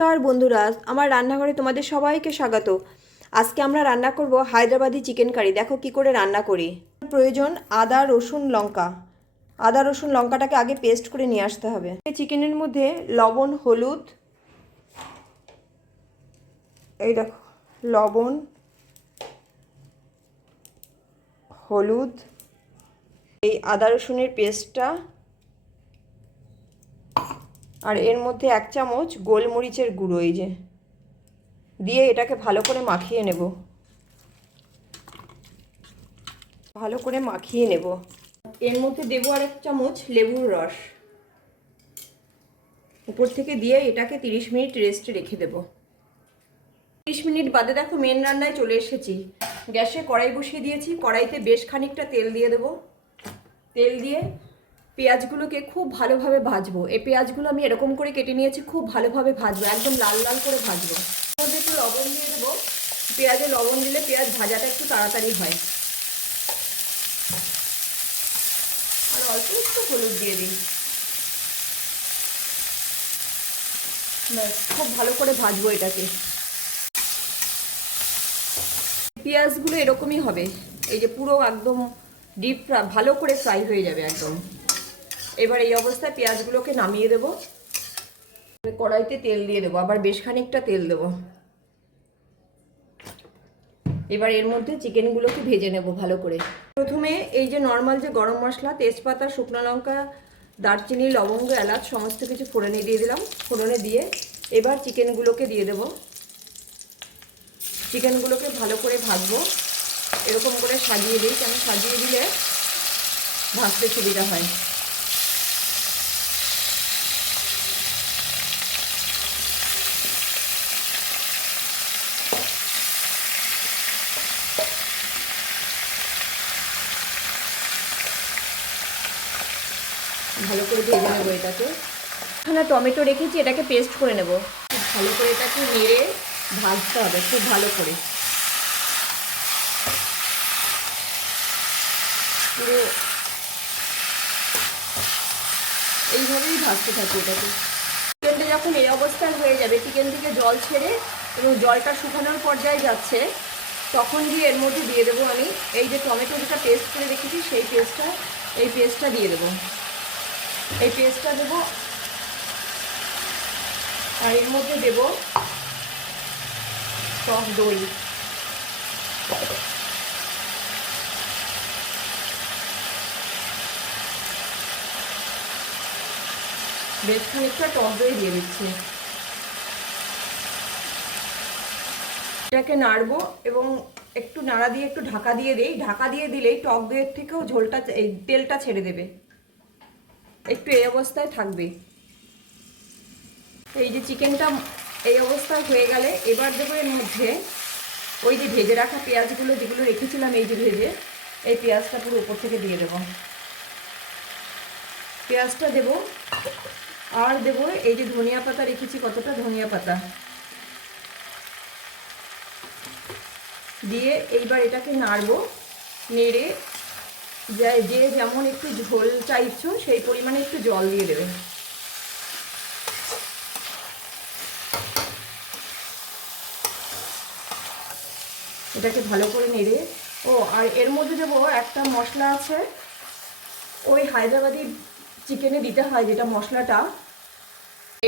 নমস্কার বন্ধুরা, আমার রান্নাঘরে তোমাদের সবাইকে স্বাগত। আজকে আমরা রান্না করব হায়দ্রাবাদি চিকেন কারি। দেখো কি করে রান্না করি। প্রয়োজন আদা, রসুন, লঙ্কা। আদা, রসুন, লঙ্কাটাকে আগে পেস্ট করে নিয়ে আসতে হবে। চিকেনের মধ্যে লবণ, হলুদ, এই দেখো, লবণ, হলুদ, এই আদা, রসুনের পেস্টটা আর এর মধ্যে এক চামচ গোলমরিচের গুঁড়ো এই যে। দিয়ে এটাকে ভালো করে মাখিয়ে নেব। ভালো করে মাখিয়ে নেব। এর মধ্যে দেবো আর এক চামচ লেবুর রস। উপর থেকে দিয়ে এটাকে তিরিশ মিনিট রেস্টে রেখে দেব। তিরিশ মিনিট বাদে দেখো মেন রান্নায় চলে এসেছি। গ্যাসে কড়াই বসিয়ে দিয়েছি। কড়াইতে বেশ খানিকটা তেল দিয়ে দেব। তেল দিয়ে পেঁয়াজগুলোকে খুব ভালোভাবে ভাজবো। এই পেঁয়াজগুলো আমি এরকম করে কেটে নিয়েছি, খুব ভালোভাবে ভাজবো, একদম লাল লাল করে ভাজবো। মধ্যে একটু লবণ দিয়ে দেবো। পেঁয়াজে লবণ দিলে পেঁয়াজ ভাজাটা একটু তাড়াতাড়ি হয়। আর অল্প একটু হলুদ দিয়ে দিই। খুব ভালো করে ভাজবো এটাকে। পেঁয়াজগুলো এরকমই হবে। এই যে পুরো একদম ডিপ ভালো করে ফ্রাই হয়ে যাবে একদম। এবার এই অবস্থায় পেঁয়াজগুলোকে নামিয়ে দেব। কড়াইতে তেল দিয়ে দেবো, আবার বেশ খানিকটা তেল দেবো। এবার এর মধ্যে চিকেনগুলোকে ভেজে নেব ভালো করে। প্রথমে এই যে নর্মাল যে গরম মশলা, তেজপাতা, শুকনো লঙ্কা, দারচিনি, লবঙ্গ, এলাচ, সমস্ত কিছু ফোড়নে দিয়ে দিলাম। ফোড়নে দিয়ে এবার চিকেনগুলোকে দিয়ে দেব। চিকেনগুলোকে ভালো করে ভাজবো। এরকম করে সাজিয়ে দিই, কেন সাজিয়ে দিলে ভাজতে সুবিধা হয়। ভালো করে ভেজে নেব এটাকে। এখানে টমেটো রেখেছি, এটাকে পেস্ট করে নেব। ভালো করে এটাকে নেড়ে ভাজতে হবে, খুব ভালো করে। পুরো এইভাবেই ভাজতে থাকি এটাকে। চিকেনটা যখন এই অবস্থায় হয়ে যাবে, চিকেন থেকে জল ছেড়ে এবং জলটা শুকানোর পর্যায়ে যাচ্ছে, তখন দিয়ে এর মধ্যে দিয়ে দেবো আমি। এই যে টমেটো যেটা পেস্ট করে রেখেছি, সেই পেস্টটা এই পেস্টটা দিয়ে দেবো। এই পেস্টটা দেবো। আর এর মধ্যে দেব টক দই। বেশ খানিকটা টক দই দিয়ে দিচ্ছি। এটাকে নাড়বো এবং একটু নাড়া দিয়ে একটু ঢাকা দিয়ে দেই। ঢাকা দিয়ে দিলেই টক দইয়ের থেকেও ঝোলটা, এই তেলটা ছেড়ে দেবে। একটু এই অবস্থায় থাকবে। এই যে চিকেনটা এই অবস্থায় হয়ে গেলে এবার দেবো এর মধ্যে ওই যে ভেজে রাখা পেঁয়াজগুলো যেগুলো রেখেছিলাম এই যে ভেজে, এই পেঁয়াজটা পুরো উপর থেকে দিয়ে দেবো। পেঁয়াজটা দেব, আর দেব এই যে ধনিয়া পাতা রেখেছি, কতটা? ধনিয়া পাতা। দিয়ে এইবার এটাকে নাড়বো, নেড়ে যে যেমন একটু ঝোল চাইছো, সেই পরিমাণে একটু জল দিয়ে দেবে। এটাকে ভালো করে নেড়ে। ও, আর এর মধ্যে দেবো একটা মশলা আছে, ওই হায়দ্রাবাদি চিকেনে দিতে হয় যেটা মশলাটা।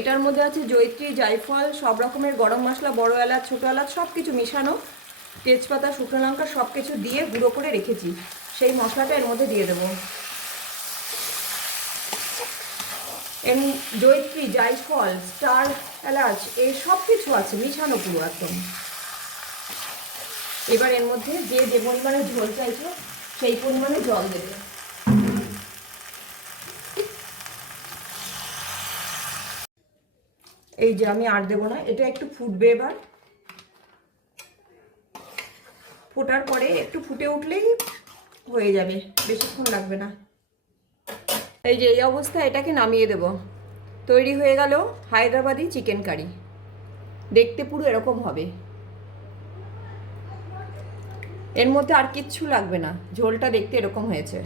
এটার মধ্যে আছে জৈত্রী জায়ফল, সব রকমের গরম মশলা, বড় এলাচ, ছোটো এলাচ সব কিছু মিশানো। তেজপাতা, শুকনো লঙ্কা সব কিছু দিয়ে গুঁড়ো করে রেখেছি। সেই মশলাটা এর মধ্যে দিয়ে দেবো। এর জৈত্রী জায়ফল স্টার, এলাচ এই সব কিছু আছে, মিশানো পুরো একদম। এবার এর মধ্যে যে যে পরিমাণে ঝোল চাইছো, সেই পরিমাণে জল দেবে। এই যে আমি আর দেবো না, এটা একটু ফুটবে এবার। ফোটার পরে একটু ফুটে উঠলেই হয়ে যাবে, বেশিক্ষণ লাগবে না। এই যে এই অবস্থায় এটাকে নামিয়ে দেব। তৈরি হয়ে গেল হায়দ্রাবাদি চিকেন কারি। দেখতে পুরো এরকম হবে। এর মধ্যে আর কিচ্ছু লাগবে না। ঝোলটা দেখতে এরকম হয়েছে।